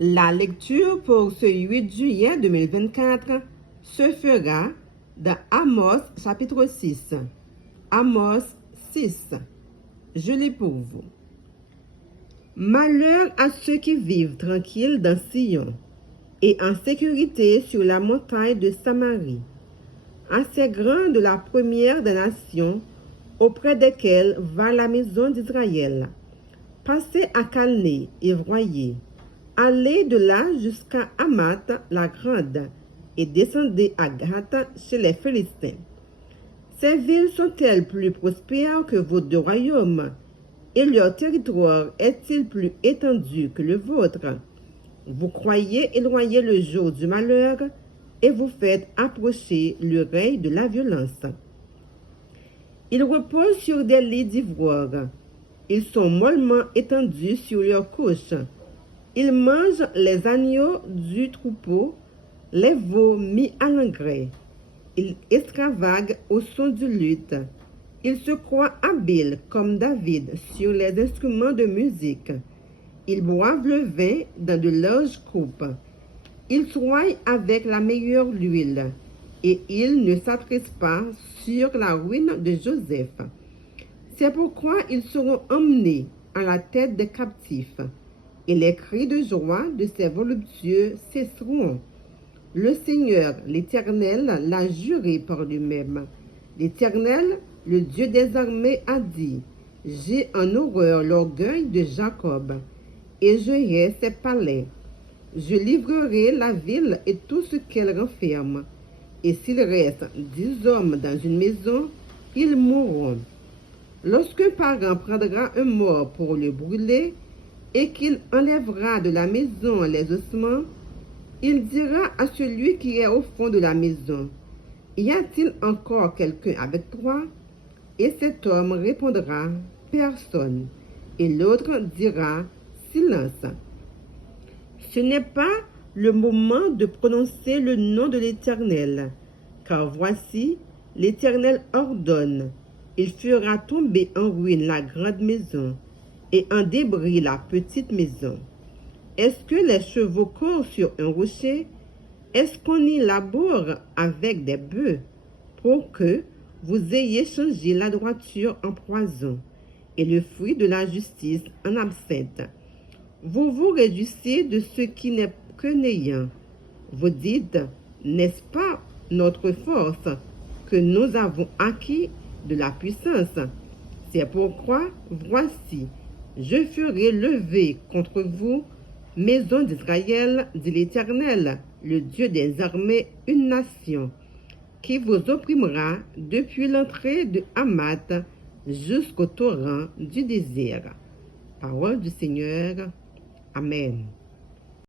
La lecture pour ce 8 juillet 2024 se fera dans Amos chapitre 6. Amos 6. Je lis pour vous. Malheur à ceux qui vivent tranquilles dans Sion et en sécurité sur la montagne de Samarie, à ces grands de la première des nations, auprès desquels va la maison d'Israël. Passez à Calné et voyez. Allez de là jusqu'à Hamath la grande et descendez à Gath chez les Philistins. Ces villes sont-elles plus prospères que vos deux royaumes? Et leur territoire est-il plus étendu que le vôtre? Vous croyez éloigner le jour du malheur et vous faites approcher le règne de la violence. Ils reposent sur des lits d'ivoire. Ils sont mollement étendus sur leurs couches. Ils mangent les agneaux du troupeau, les veaux mis à l'engrais. Ils extravaguent au son du luth. Ils se croient habiles comme David sur les instruments de musique. Ils boivent le vin dans de larges coupes. Ils soignent avec la meilleure huile, et ils ne s'attrissent pas sur la ruine de Joseph. C'est pourquoi ils seront emmenés à la tête des captifs, et les cris de joie de ces voluptueux cesseront. Le Seigneur, l'Éternel, l'a juré par lui-même. L'Éternel, le Dieu des armées, a dit: j'ai en horreur l'orgueil de Jacob, et je hais ses palais. Je livrerai la ville et tout ce qu'elle renferme. Et s'il reste 10 hommes dans une maison, ils mourront. Lorsqu'un parent prendra un mort pour le brûler, et qu'il enlèvera de la maison les ossements, il dira à celui qui est au fond de la maison: y a-t-il encore quelqu'un avec toi? Et cet homme répondra: personne. Et l'autre dira: silence. Ce n'est pas le moment de prononcer le nom de l'Éternel, car voici, l'Éternel ordonne: il fera tomber en ruine la grande maison, et en débris la petite maison. Est-ce que les chevaux courent sur un rocher? Est-ce qu'on y laboure avec des bœufs, pour que vous ayez changé la droiture en poison et le fruit de la justice en absinthe? Vous vous réjouissez de ce qui n'est que néant. Vous dites: n'est-ce pas notre force que nous avons acquis de la puissance? C'est pourquoi, voici, je ferai lever contre vous, maison d'Israël, dit l'Éternel, le Dieu des armées, une nation qui vous opprimera depuis l'entrée de Hamath jusqu'au torrent du désert. Parole du Seigneur. Amen.